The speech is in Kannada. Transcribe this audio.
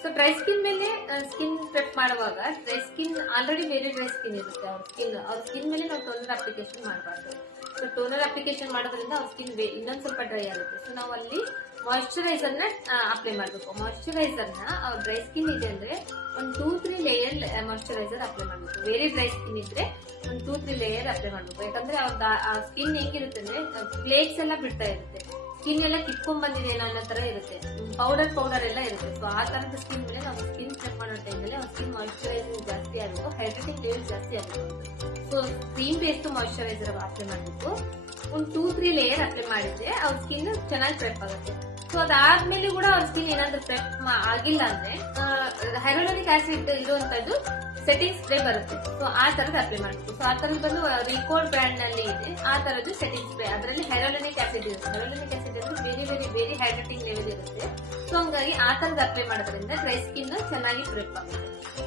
ಸೊ ಡ್ರೈ ಸ್ಕಿನ್ ಮೇಲೆ ಸ್ಕಿನ್ ಪ್ರೆಪ್ ಮಾಡುವಾಗ ಡ್ರೈ ಸ್ಕಿನ್ ಆಲ್ರೆಡಿ ಬೇರೆ ಡ್ರೈ ಸ್ಕಿನ್ ಇರುತ್ತೆ ಅವ್ರ ಸ್ಕಿನ್ ಮೇಲೆ ನಾವು ಟೋನರ್ ಅಪ್ಲಿಕೇಶನ್ ಮಾಡಬಾರ್ದು. ಸೊ ಟೋನರ್ ಅಪ್ಲಿಕೇಶನ್ ಮಾಡೋದ್ರಿಂದ ಅವ್ರ ಸ್ಕಿನ್ ಇನ್ನೊಂದ್ ಸ್ವಲ್ಪ ಡ್ರೈ ಆಗುತ್ತೆ. ಸೊ ನಾವು ಅಲ್ಲಿ ಮಾಯಿಶ್ಚರೈಸರ್ ನ ಅಪ್ಲೈ ಮಾಡಬೇಕು. ಮಾಯಿಶ್ಚರೈಸರ್ ನ ಅವ್ರ ಡ್ರೈ ಸ್ಕಿನ್ ಇದೆ ಅಂದ್ರೆ ಒಂದು 2-3 ಲೇಯರ್ ಮಾಯಿಶ್ಚರೈಸರ್ ಅಪ್ಲೈ ಮಾಡಬೇಕು. ಬೇರೆ ಡ್ರೈ ಸ್ಕಿನ್ ಇದ್ರೆ ಒಂದು 2-3 ಲೇಯರ್ ಅಪ್ಲೈ ಮಾಡಬೇಕು. ಯಾಕಂದ್ರೆ ಅವ್ರ ಸ್ಕಿನ್ ಹೆಂಗಿರುತ್ತೆ ಅಂದ್ರೆ ಫ್ಲೇಕ್ಸ್ ಎಲ್ಲ ಬಿಡ್ತಾ ಇರುತ್ತೆ, ಸ್ಕಿನ್ ಎಲ್ಲ ಕಿತ್ಕೊಂಡ್ ಬಂದಿದೆ ಅನ್ನೋ ತರ ಇರುತ್ತೆ, ಪೌಡರ್ ಎಲ್ಲ ಇರುತ್ತೆ. ಸೊ ಆ ತರದ ಸ್ಕಿನ್ ಮೇಲೆ ನಾವು ಸ್ಕಿನ್ ಚೆಕ್ ಮಾಡೋ ಟೈಮಲ್ಲಿ ಅವ್ರ ಸ್ಕಿನ್ ಮಾಯಿಶ್ಚರೈಸಿಂಗ್ ಜಾಸ್ತಿ ಆಗಬೇಕು, ಹೈಡ್ರೇಟಿಂಗ್ ಲೆವೆಲ್ ಜಾಸ್ತಿ ಆಗಬೇಕು. So cream based moisturiser apply ಮಾಡಬೇಕು. ಒಂದು 2-3 ಲೇಯರ್ ಅಪ್ಲೈ ಮಾಡಿದ್ರೆ ಅವ್ರ ಸ್ಕಿನ್ ಚೆನ್ನಾಗಿ ಪ್ರೆಪ್ ಆಗುತ್ತೆ. ಸೊ ಅದಾದ್ಮೇಲೆ ಕೂಡ ಅವ್ರ ಸ್ಕಿನ್ ಏನಾದ್ರೂ ಪ್ರೆಪ್ ಆಗಿಲ್ಲ ಅಂದ್ರೆ ಹೈರೋಲೋನಿಕ್ ಆಸಿಡ್ ಇರುವಂತದ್ದು ಸೆಟ್ಟಿಂಗ್ ಸ್ಪ್ರೇ ಬರುತ್ತೆ. ಸೊ ಆ ತರದ್ ಅಪ್ಲೈ ಮಾಡಬೇಕು. ಸೊ ಆ ತರದ್ ಬಂದು ರಿಕೋರ್ಡ್ ಬ್ರ್ಯಾಂಡ್ ನಲ್ಲಿ ಇದೆ ಆ ತರದ್ದು ಸೆಟ್ಟಿಂಗ್ ಸ್ಪ್ರೇ. ಅದರಲ್ಲಿ ಹೈರೋಲೋನಿಕ್ ಆಸಿಡ್ ಇರುತ್ತೆ. ಹೈರೋಲೋನಿಕ್ ಆಸಿಡ್ ಅಂದ್ರೆ ಬೇರೆ ಹೈಡ್ರೇಟಿಂಗ್ ಲೆವೆಲ್ ಇರುತ್ತೆ. ಸೊ ಹಂಗಾಗಿ ಆ ತರದ್ ಅಪ್ಲೈ ಮಾಡೋದ್ರಿಂದ ಡ್ರೈ ಸ್ಕಿನ್ ಚೆನ್ನಾಗಿ ಪ್ರೆಪ್ ಆಗುತ್ತೆ.